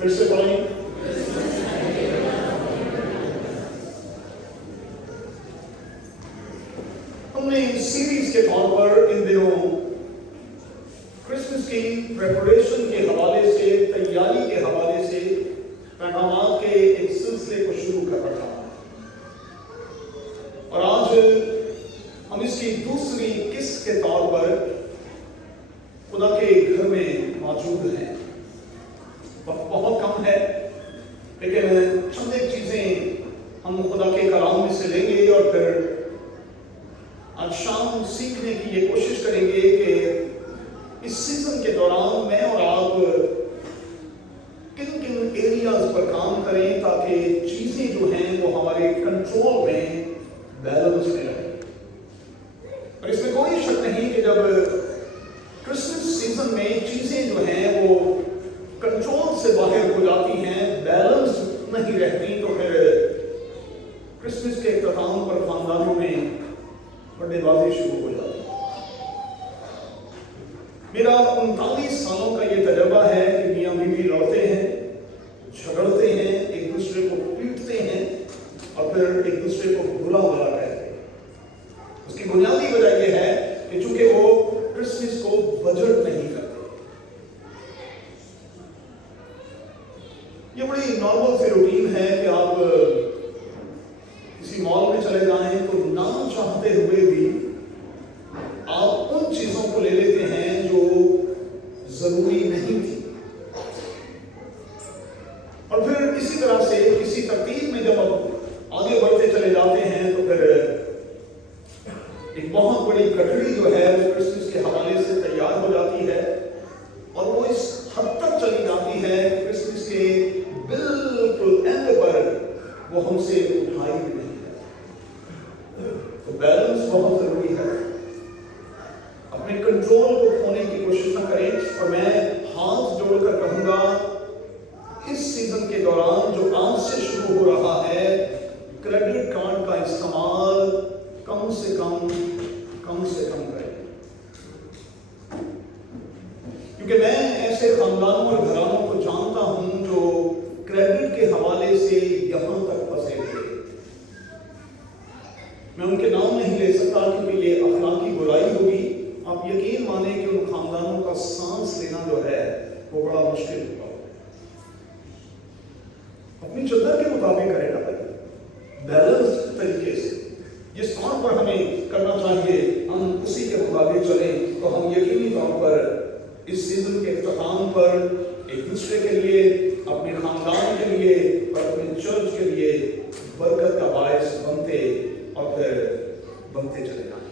پھر سے پڑھیں. ہم نے سیریز کے طور پر ان دنوں کرسمس کی پریپریشن کے حوالے سے، تیاری کے حوالے سے پیغامات کے ایک سلسلے کو شروع کر رکھا اور آج ہم اس کی دوسری قسط کے طور پر خدا کے گھر میں موجود ہیں. وقت بہت کم ہے لیکن چند ایک چیزیں ہم خدا کے کلام میں سے لیں گے اور پھر آج شام سیکھنے کی یہ کوشش کریں گے کہ اس سیزن کے دوران میں اور آپ کن کن ایریاز پر کام کریں تاکہ چیزیں جو ہیں وہ ہمارے کنٹرول میں بیلنس میں رہیں. اور اس میں کوئی شک نہیں کہ جب کرسمس سیزن میں چیزیں جو ہیں وہ کنٹرول سے باہر ہو جاتی ہیں، بیلنس نہیں رہتی، تو پھر کرسمس کے اختتام پر خاندانوں میں بڑے بازی شروع ہو جاتی ہے. میرا 39 سالوں کا یہ تجربہ ہے کہ میاں بیوی لڑتے ہیں، جھگڑتے ہیں، ایک دوسرے کو پیٹتے ہیں اور پھر ایک دوسرے کو برا بھلا کہتے ہیں. اس کی بنیادی وجہ یہ ہے کہ چونکہ وہ کرسمس کو بجٹ نہیں کرتے. یہ بڑی نارمل سی روٹین ہے کہ آپ کسی مال میں چلے جائیں تو نہ چاہتے ہوئے بھی آپ ان چیزوں کو لے لیتے ہیں جو ضروری نہیں تھی، اور پھر اسی طرح سے کسی ترتیب میں جب آپ آگے بڑھتے چلے جاتے ہیں تو پھر ایک بہت بڑی گٹھڑی جو ہے وہ کرسمس کے حوالے سے تیار ہو جاتی ہے اور وہ اس حد تک چلی جاتی ہے کہ کرسمس کے بالکل اینڈ پر وہ ہم سے اٹھائی بھی نہیں ہے. تو بیلنس بہت ضروری ہے. اپنے کنٹرول کو کھونے کی کوشش نہ کریں. اور میں ہاتھ جوڑ کر کہوں گا اس سیزن کے دوران جو آج سے شروع ہو رہا ہے، کریڈٹ کارڈ کا استعمال کم سے کم کریں. کیونکہ میں ایسے خاندانوں اور گھرانوں کو جانتا ہوں جو کریڈٹ کے حوالے سے یہاں تک پھنسے ہوئے. میں ان کے نام نہیں لے سکتا کیونکہ یہ اخلاقی برائی ہوگی. آپ یقین مانیں کہ ان خاندانوں کا سانس لینا جو ہے وہ بڑا مشکل ہوگا. اپنی چدر کے مطابق کرے گا بیلنس طریقے سے. جس کام پر ہمیں کرنا چاہیے ہم اسی کے مطابق چلیں تو ہم یقینی طور پر اس سیزن کے اختتام پر ایک دوسرے کے لیے، اپنے خاندان کے لیے اور اپنے چرچ کے لیے برکت کا باعث بنتے اور پھر بنتے چلے جائیں.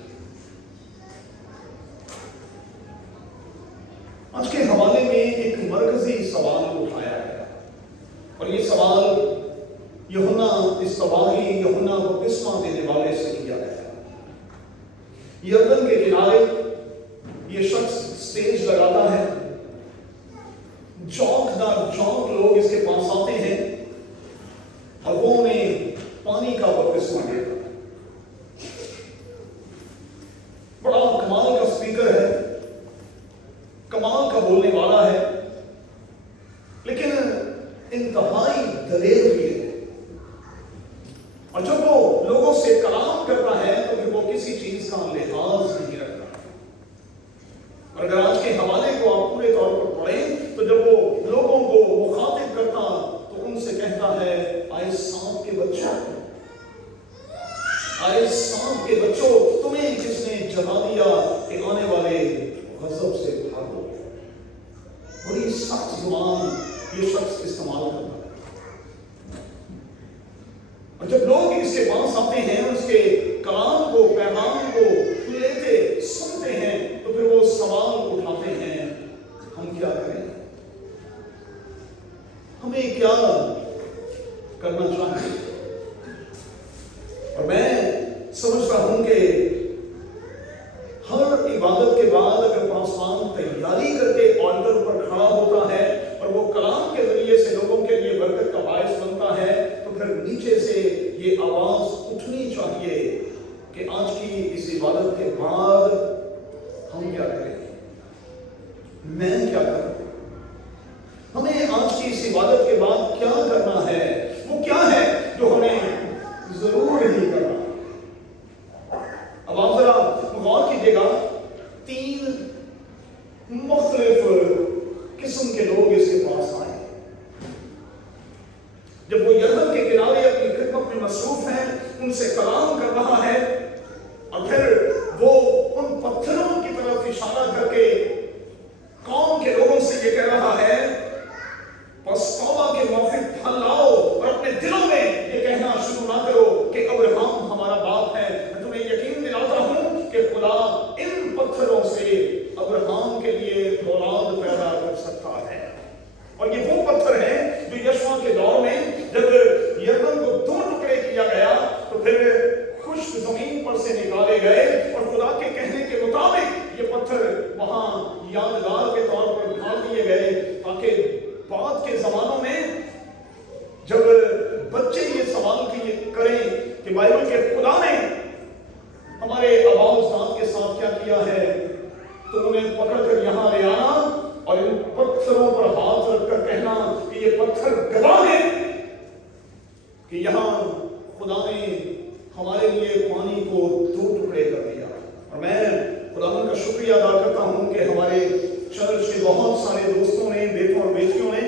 آج کے حوالے میں ایک مرکزی سوال اٹھایا گیا اور یہ سوال یوحنا استواہی، یوحنا بپتسمہ دینے والے سے کیا گیا. یردن کے کنارے یہ شخص سٹیج لگاتا ہے. چوک در چوک لوگ اس کے پاس آتے ہیں اور وہ انہیں پانی کا بپتسمہ دیتا ہے. بڑا کمال کا اسپیکر ہے، کمال کا بولنے والا ہے، لیکن انتہائی دلیر بھی ہے. اور جب وہ لوگوں سے کلام کرتا ہے تو پھر وہ کسی چیز کا لحاظ نہیں رکھتا. اور اگر آج کے حوالے کو آپ پورے طور پر پڑھیں تو جب وہ لوگوں کو مخاطب کرتا تو ان سے کہتا ہے، آئے سانپ کے بچوں، آئے سانپ کے بچوں، تمہیں کس نے جگا دیا کہ آنے والے غضب سے بھاگو. بڑی سخت زبان یہ شخص استعمال کرتا ہے. اور جب لوگ اس کے پاس آتے ہیں اور اس کے کلام کو، پیغام کو لیتے سنتے ہیں تو پھر وہ سوال اٹھاتے ہیں، ہم کیا کریں؟ ہمیں کیا کرنا چاہیے؟ اور میں سمجھتا ہوں کہ ہر عبادت کے بعد اگر پاسبان تیاری کر کے آلٹر پر کھڑا ہوتا ہے اور وہ کلام کے ذریعے سے لوگوں کے لیے برکت کا باعث بنتا ہے تو پھر نیچے سے یہ آواز اٹھنی چاہیے کہ آج کی اس عبادت کے بعد ہم کیا کریں، میں کیا کروں. ہمیں آج کی اس عبادت के बाद क्या करना है, वो क्या है जो हमें जरूर नहीं करना। अब आप जरा गौर कीजिएगा, 3 मुख्तलिफ किस्म के लोग इसके पास आए। जब वो यरदन के किनारे अपनी खिदमत में मसरूफ हैं, उनसे कलाम कर रहा है, और फिर वो उन पत्थरों की तरफ इशारा करके कौम के लोगों से ये कह रहा है, बस तौबा के मौके फल लाओ और अपने दिलों में ये कहना शुरू ना करो कि अब्राहम हमारा बाप है। मैं तुम्हें यकीन दिलाता हूं कि खुदा इन पत्थरों से अब्राहम के लिए औलाद पैदा कर सकता है। और ये वो पत्थर है जो यशवा के दौर में जब यरदन को 2 टुकड़े किया गया तो फिर खुश्क जमीन पर से निकाले गए, और खुदा के कहने के मुताबिक ये पत्थर वहां यादगार के तौर पर डाल दिए गए, ताकि बाद के जमानों में जब बच्चे ये सवाल करें कि बाइबल के खुदा ने हमारे आबाओ के साथ क्या किया है, तो उन्हें पकड़कर यहां ले आना और इन पत्थरों पर हाथ रखकर कहना कि ये पत्थर गवाह है कि यहां खुदा ने हमारे लिए पानी को 2 टुकड़े कर दिया। और मैं खुदा का शुक्रिया अदा करता हूं कि हमारे चर्च के बहुत सारे दोस्तों ने, बेटों और बेटियों ने,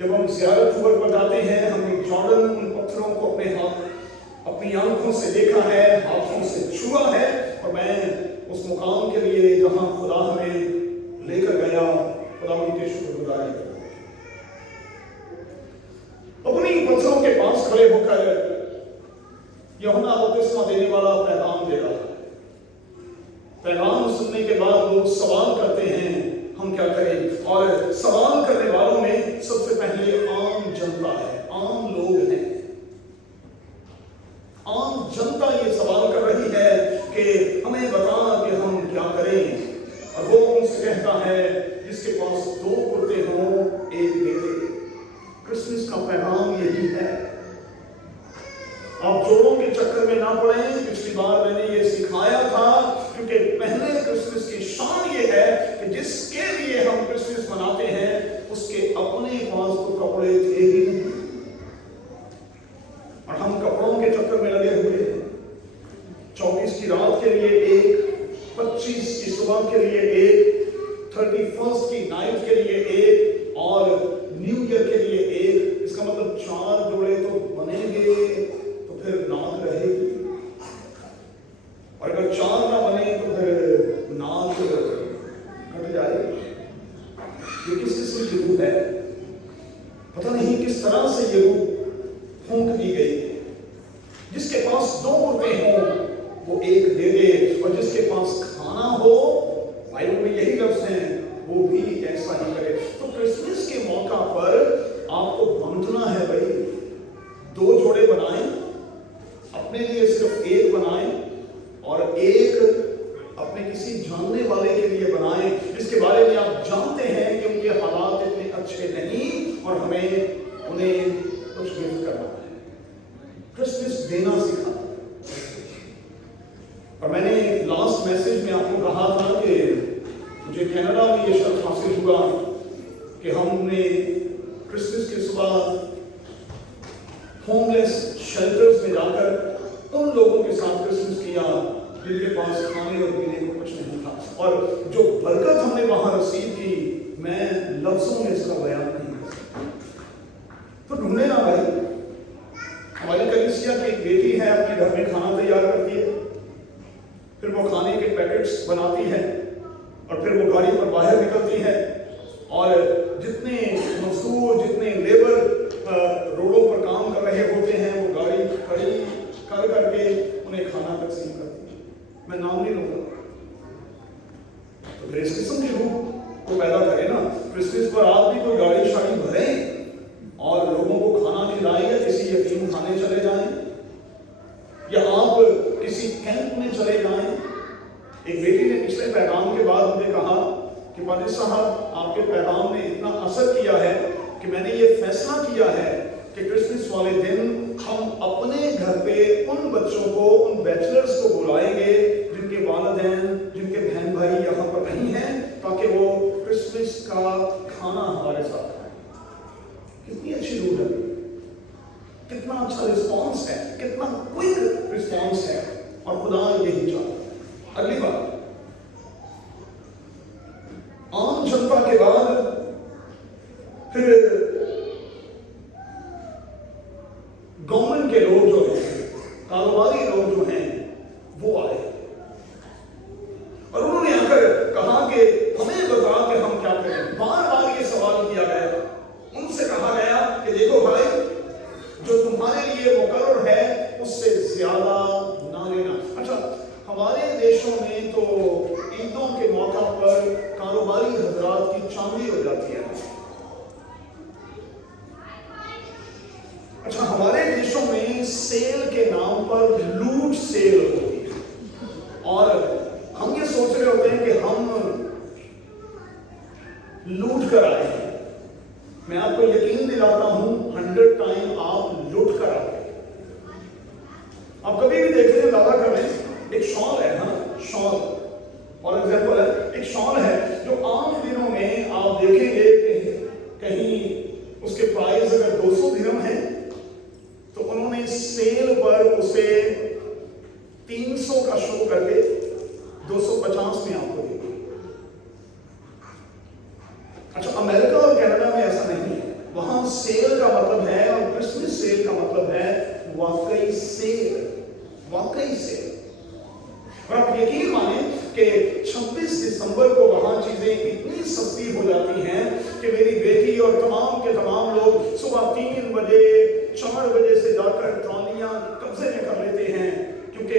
जब हम ज़ियारत टूर पर जाते हैं, हमने जॉर्डन उन पत्थरों को अपनी आंखों से देखा है, हाथों से छुआ है, और मैं उस मुकाम के लिए जहां खुदा हमें लेकर गया, खुदा की शुक्रगुजारी करूं। अपनी पत्थरों के पास खड़े होकर यूहन्ना बपतिस्मा देने वाला पैगाम दे रहा है। पैगाम सुनने के बाद लोग सवाल करते हैं हम क्या करें, और सवाल करने वालों में सबसे पहले आम जनता है, आम लोग हैं। आम जनता ये सवाल कर रही है कि हमें बता कि हम क्या करें, और वो उनसे कहता है जिसके पास 2 कुर्ते हों एक दे दे। क्रिसमस का पैगाम यही है। आप जोड़ों के चक्कर में ना पड़ें। पिछली बार मैंने ये सिखाया था, क्योंकि पहले क्रिसमस की शान ये है कि जिसके लिए हम क्रिसमस मनाते हैं उसके अपने पास तो कपड़े थे ही नहीं, और हम कपड़ों के चक्कर में लगे हुए हैं। 24 की रात के लिए एक, 25 की सुबह के लिए एक, 31 की नाइट के लिए एक, और न्यू ईयर के लिए एक। इसका मतलब 4 जोड़े तो बनेंगे तो फिर नाक रहेगी, और अगर 4 ना बने तो फिर नाक कट जाएगी। ये किस किस्म की रूह है, पता नहीं किस तरह से ये रूह फूंक दी गई। जिसके पास 2 कुर्ते हों वो एक दे दे, और जिसके पास खाना हो, बाइबल में यही लफ्ज हैं, वो भी ऐसा ही करे। तो क्रिसमस के मौका पर आपको बांटना है भाई। 2 जोड़े बनाएं, अपने लिए सिर्फ 1 बनाएं, और 1 अपने किसी जानने वाले के लिए बनाएं जिसके बारे में आप जानते हैं कि उनके हालात इतने अच्छे नहीं और हमें उन्हें कुछ गिफ्ट करना है। क्रिसमस देना सिखाना। और मैंने लास्ट मैसेज में आपको कहा था कि मुझे कनाडा में ये शर्फ हासिल हुआ कि हमने क्रिसमस के सुबह होमलेस शेल्टर्स में जाकर उन लोगों के साथ क्रिसमस किया जिनके पास खाने और पीने को कुछ नहीं था। और जो बरकत हमने वहां रसीद की, मैं लफ्जों में इसका बयान नहीं कर सकता। तो ढूंढे ना भाई। हमारी कलीसिया की एक बेटी है, अपने घर में खाना तैयार करती है, फिर वो खाने के पैकेट्स बनाती है, और फिर वो गाड़ी पर बाहर निकलती है, और जितने मजदूर, जितने लेबर रोडों पर काम कर रहे होते हैं, वो गाड़ी खड़ी कर करके उन्हें खाना तकसीम करती है। मैं नाम नहीं लूंगा। तो फिर इस किस्म की रूह को पैदा करे ना। क्रिसमस पर आप भी कोई गाड़ी शाड़ी भरें और लोगों को खाना खिलाएं, या किसी यतीम खाने चले जाएं, या आप किसी कैंप में चले जाएं। एक बेटी ने पिछले पैगाम के बाद मुझे कहा कि पादिर साहब, आपके पैगाम ने इतना असर किया है कि मैंने ये फैसला किया है कि क्रिसमस वाले दिन हम अपने घर पे उन बच्चों को, उन बैचलर्स को बुलाएंगे जिनके वालिदैन, जिनके बहन भाई यहाँ पर नहीं हैं, ताकि वो क्रिसमस का खाना हमारे साथ खाएं। कितनी अच्छी रूह है, कितना अच्छा रिस्पॉन्स है, कितना क्विक रिस्पॉन्स है, और खुदा यही चाहता। अगली बात, आम जनता के बाद फिर गवर्नमेंट के लोग जो हैं, कारोबारी लोग जो हैं, वो आए और उन्होंने आकर कहा कि हमें बता कि हम क्या करें। बार बार ये सवाल किया गया, उनसे कहा गया कि देखो भाई, जो तुम्हारे लिए मुकर्रर है उससे ज्यादा ना लेना। अच्छा, हमारे देशों में तो ईदों के मौका पर कारोबारी हजरात की चांदी हो जाती है। अच्छा, हमारे देशों में सेल के नाम पर लूट सेल होती है और हम ये सोच रहे होते हैं कि हम लूट कर आए हैं। मैं आपको यकीन दिलाता हूं, 100 टाइम आप लूट कर आए। आप कभी भी देखते हैं, दादा कर लें, एक शॉल है, हाँ शॉल और एग्जाम्पल है, एक शॉल है जो आम दिनों में आप देखेंगे कहीं उसके प्राइस अगर 200 दिरहम है, तो उन्होंने सेल पर उसे 300 का शो करके 250 में आपको देंगे। अच्छा, अमेरिका और कनाडा में ऐसा नहीं है। वहां सेल का मतलब है, और क्रिसमस सेल का मतलब है वाकई सेल, वाकई सेल। और आप यकीन माने कि 26 दिसंबर को वहां चीजें इतनी सस्ती हो जाती हैं कि मेरी बेटी और तमाम के तमाम लोग सुबह 3 बजे 4 बजे से जाकर ट्रॉलियां कब्जे में कर लेते हैं, क्योंकि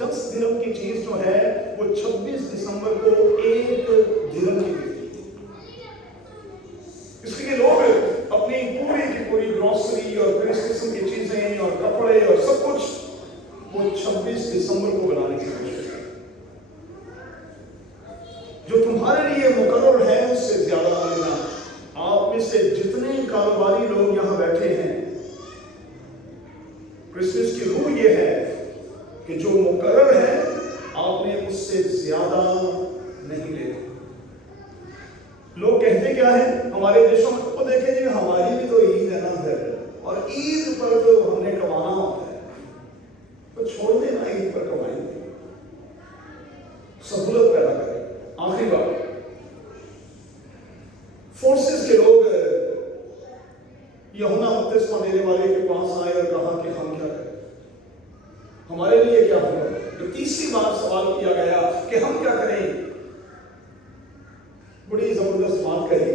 10 दिरहम की चीज जो है वो 26 दिसंबर को 1 दिरहम की मिलती है। इसलिए लोग अपनी पूरी की पूरी ग्रोसरी और इस किस्म की चीजें और कपड़े और सब कुछ वो 26 दिसंबर को बनाने की कोशिश करते हैं। जो तुम्हारे लिए मुकर्रर है उससे ज्यादा लेना। आप में से जितने कारोबारी लोग यहां बैठे हैं, क्रिसमस की रूह यह है कि जो मुकर्रर है आपने उससे ज्यादा नहीं लेना। लोग कहते क्या है हमारे देशों में, वो देखें जी हमारी भी तो ईद है ना फिर, और ईद पर तो हमने कमाना होता है, तो छोड़ देना, ईद पर कमाएंगे, सहूलत पैदा करें। आखिरी बात, फोर्सेस के लोग यूहन्ना बपतिस्मा देने वाले के पास आए और कहा कि हम क्या करें, हमारे लिए क्या होगा। तो तीसरी बार सवाल किया गया कि हम क्या करें। बड़ी जबरदस्त बात कही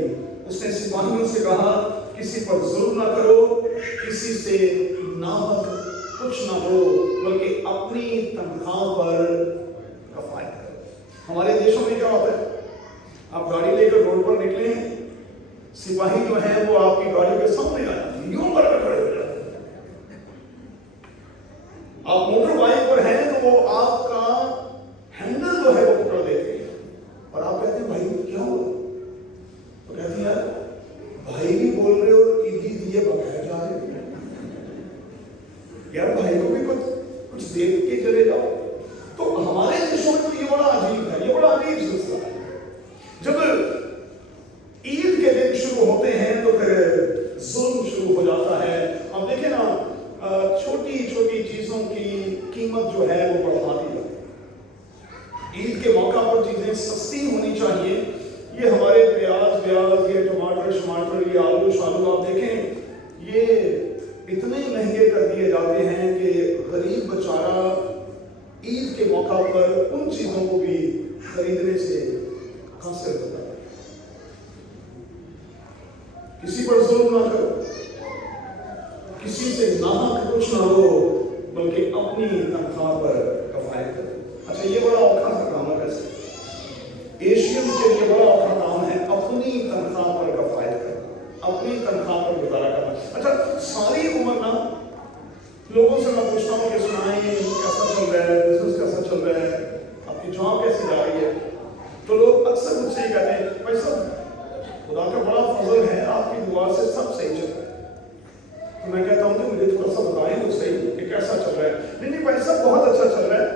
उसने, सिपाहियों से कहा किसी पर जुल्म ना करो, किसी से नाहक कुछ ना हो, बल्कि अपनी तनख्वाह पर कफायत करो। हमारे देशों में क्या होता है, आप गाड़ी लेकर रोड पर निकले, सिपाही जो है वो आपकी गाड़ी के सामने आ जाते हैं, यूं पर खड़े हो जाते हैं। आप मोटर बाइक पर हैं तो वो आपका हैंडल जो है वो पकड़ देते हैं और आप कहते हैं भाई क्या हुआ, तो कहते हैं यार भाई भी बोल रहे हो, ईदी दिए बगैर जा रहे हो, यार भाई को भी कुछ दे के चले जाओ। तो हमारे देशों में तो ये बड़ा अजीब है, ये बड़ा अजीब सिलसिला है। जब ईद के दिन शुरू होते हैं तो फिर जुल्म शुरू हो जाता है। अब देखें ना, छोटी छोटी चीजों की कीमत जो है वो बढ़ा दी जाती है। ईद के मौका पर चीजें सस्ती होनी चाहिए। ये हमारे प्याज, ये टमाटर, ये आलू शालू आप देखें ये इतने महंगे कर दिए जाते हैं कि गरीब बेचारा ईद के मौका पर उन चीजों को भी खरीदने से कासिर होता है। किसी पर जुल्म ना करो, किसी से नाहक कुछ ना हो, बल्कि अपनी तनख्वाह पर कफायत करो। अच्छा, ये बड़ा औखा सा काम है, वैसे एशियन के लिए बड़ा औखा काम है अपनी तनख्वाह पर कफायत करना, अपनी तनख्वाह पर गुजारा करना। अच्छा, सारी उम्र ना लोगों से मैं पूछता हूँ कि सुनाएं कैसा चल रहा है, बिजनेस कैसा चल रहा है, आपकी जॉब कैसे जा रही है, तो लोग अक्सर मुझसे ही कहते हैं भाई साहब खुदा का बड़ा फजल है, आपकी दुआ से सब सही चल रहा है। तो मैं कहता हूँ कि मुझे थोड़ा सा बताएं तो सही कि कैसा चल रहा है। नहीं भाई साहब बहुत अच्छा चल रहा है।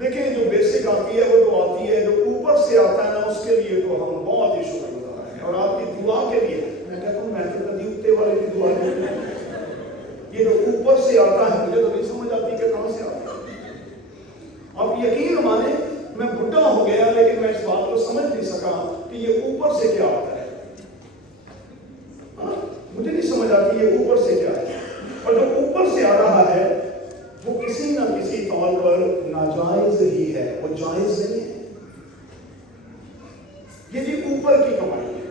देखिए जो बेसिक आती है वो तो आती है, जो ऊपर से आता है ना उसके लिए तो हम बहुत ही शुक्रगुजार हैं, और आपकी दुआ के लिए मैं कहता हूँ मैं तो कभी उत्ते वाले की दुआ से आता है, मुझे तो नहीं समझ आती कि कहां से आता है। आप यकीन माने मैं बुढ़ा हो गया लेकिन मैं इस बात को समझ नहीं सका कि ये ऊपर से क्या आता है। मुझे नहीं समझ आती ये ऊपर से क्या है। और जो ऊपर से आ रहा है वो किसी ना किसी तौर पर नाजायज ही है, वो जायज नहीं है। ये जी ऊपर की कमाई है,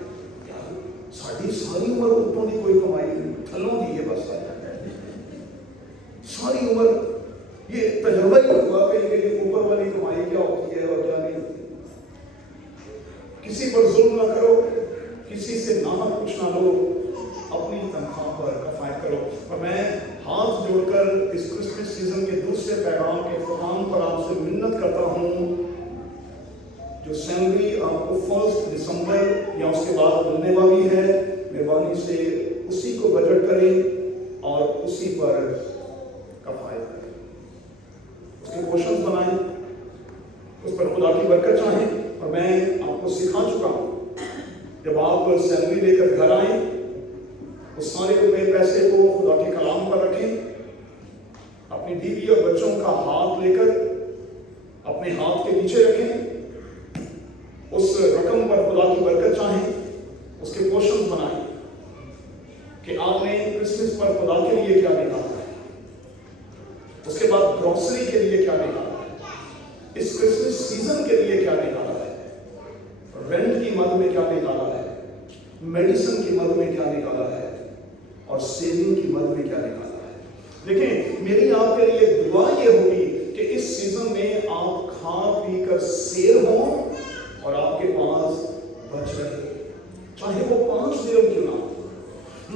साड़ी सारी उम्र उत्तों की कोई कमाई नहीं, थलों की है बस सारी उम्र। ये तजुर्बा ही हुआ कि ये ऊपर वाली कमाई क्या होती है और क्या नहीं होती। किसी पर जुल्म ना करो, किसी से ना कुछ ना लो, अपनी तनख्वाह पर कफायत करो। और मैं हाथ जोड़कर इस क्रिसमस सीजन के दूसरे पैगाम के इख्तिताम पर आपसे मिन्नत करता हूँ, जो सैलरी आपको 1 दिसंबर या उसके बाद मिलने वाली है, मेहरबानी से उसी को बजट करें और उसी पर कफायत करें, उसके पोर्शन बनाएं, उस पर खुदा की बरकत चाहें। और मैं आपको सिखा चुका हूँ, जब आप सैलरी लेकर घर आए, उस सारे रुपए पैसे को खुदा के कलाम पर रखें, अपनी बीवी और बच्चों का हाथ लेकर अपने हाथ के नीचे रखें, उस रकम पर खुदा की बरकत चाहें, उसके पोर्शन बनाएं कि आपने क्रिसमस पर खुदा के लिए क्या निकाला है, उसके बाद ग्रोसरी के लिए क्या निकाला है, इस क्रिसमस सीजन के लिए क्या निकाला है, रेंट की मद में क्या निकाला है, मेडिसिन की मद में क्या निकाला है और सेविंग की मद में क्या निकाला है। देखिए, मेरी आपके लिए दुआ ये होगी कि इस सीजन में आप खा पी कर सेर हों और आपके पास बच रहे, चाहे वो 5 दिरहम क्यों ना हो,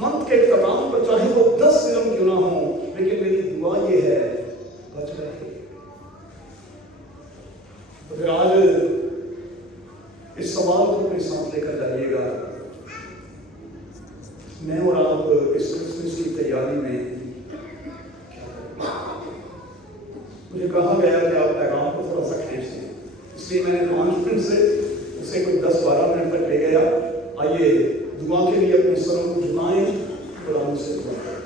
मंथ के इख्तिताम पर चाहे वो 10 दिरहम क्यों ना हो, लेकिन मेरी दुआ ये है बच रहे। तो फिर आज इस सवाल को अपने साथ लेकर जाइएगा, मैं और आप इस क्रिसमस की तैयारी में क्या करें। मुझे कहा गया कि आप पैगाम को थोड़ा सा खींच लें, इसलिए मैंने कॉन्फिडेंस से उसे कोई 10-12 मिनट तक ले गया। आइए दुआ के लिए अपने सरों को झुकाएं, खुदा से दुआ करें।